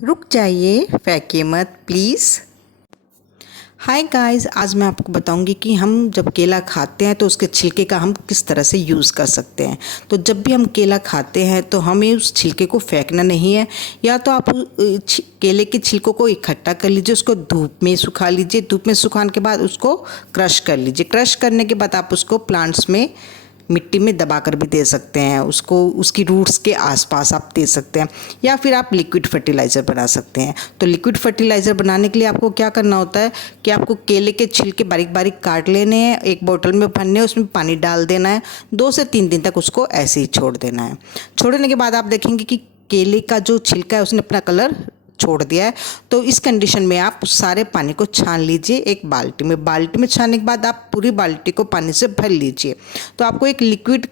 रुक जाइए, फेंकिए मत प्लीज़। हाय गाइस, आज मैं आपको बताऊंगी कि हम जब केला खाते हैं तो उसके छिलके का हम किस तरह से यूज़ कर सकते हैं। तो जब भी हम केला खाते हैं तो हमें उस छिलके को फेंकना नहीं है। या तो आप केले के छिलकों को इकट्ठा कर लीजिए, उसको धूप में सुखा लीजिए। धूप में सुखाने के बाद उसको क्रश कर लीजिए। क्रश करने के बाद आप उसको प्लांट्स में मिट्टी में दबाकर भी दे सकते हैं, उसको उसकी रूट्स के आसपास आप दे सकते हैं। या फिर आप लिक्विड फर्टिलाइज़र बना सकते हैं। तो लिक्विड फर्टिलाइज़र बनाने के लिए आपको क्या करना होता है कि आपको केले के छिलके बारीक बारीक काट लेने हैं, एक बोतल में भरने हैं, उसमें पानी डाल देना है, 2 से 3 दिन तक उसको ऐसे ही छोड़ देना है। छोड़ने के बाद आप देखेंगे कि केले का जो छिलका है उसने अपना कलर छोड़ दिया है। तो इस कंडीशन में आप सारे पानी को छान लीजिए एक बाल्टी में। बाल्टी में छानने के बाद आप पूरी बाल्टी को पानी से भर लीजिए। तो आपको एक लिक्विड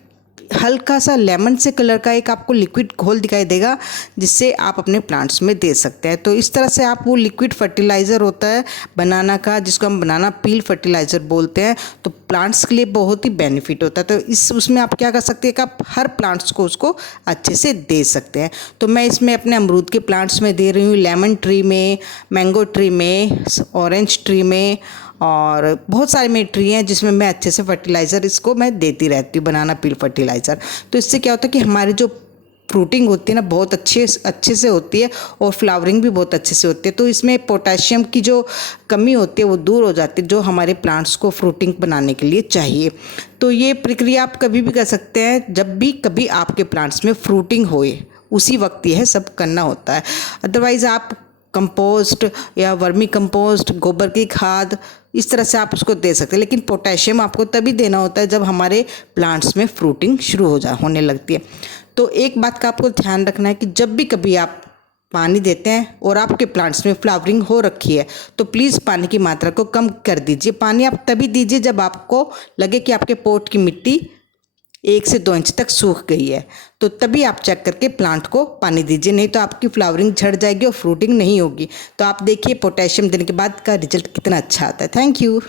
हल्का सा लेमन से कलर का एक आपको लिक्विड घोल दिखाई देगा, जिससे आप अपने प्लांट्स में दे सकते हैं। तो इस तरह से आप वो लिक्विड फर्टिलाइज़र होता है बनाना का, जिसको हम बनाना पील फर्टिलाइज़र बोलते हैं, तो प्लांट्स के लिए बहुत ही बेनिफिट होता है। तो उसमें आप क्या कर सकते हैं कि आप हर प्लांट्स को उसको अच्छे से दे सकते हैं। तो मैं इसमें अपने अमरूद के प्लांट्स में दे रही हूँ, लेमन ट्री में, मैंगो ट्री में, ऑरेंज ट्री में, और बहुत सारे मेरी ट्री हैं जिसमें मैं अच्छे से फर्टिलाइज़र इसको मैं देती रहती हूँ, बनाना पील फर्टिलाइज़र। तो इससे क्या होता है कि हमारी जो फ्रूटिंग होती है ना, बहुत अच्छे से होती है, और फ्लावरिंग भी बहुत अच्छे से होती है। तो इसमें पोटेशियम की जो कमी होती है वो दूर हो जाती है, जो हमारे प्लांट्स को फ्रूटिंग बनाने के लिए चाहिए। तो ये प्रक्रिया आप कभी भी कर सकते हैं, जब भी कभी आपके प्लांट्स में फ्रूटिंग होए उसी वक्त यह सब करना होता है। अदरवाइज़ आप कंपोस्ट या वर्मी कंपोस्ट, गोबर की खाद, इस तरह से आप उसको दे सकते हैं। लेकिन पोटेशियम आपको तभी देना होता है जब हमारे प्लांट्स में फ्रूटिंग शुरू होने लगती है। तो एक बात का आपको ध्यान रखना है कि जब भी कभी आप पानी देते हैं और आपके प्लांट्स में फ्लावरिंग हो रखी है तो प्लीज़ पानी की मात्रा को कम कर दीजिए। पानी आप तभी दीजिए जब आपको लगे कि आपके पोट की मिट्टी 1 से 2 इंच तक सूख गई है, तो तभी आप चेक करके प्लांट को पानी दीजिए, नहीं तो आपकी फ्लावरिंग झड़ जाएगी और फ्रूटिंग नहीं होगी। तो आप देखिए पोटेशियम देने के बाद का रिजल्ट कितना अच्छा आता है। Thank you.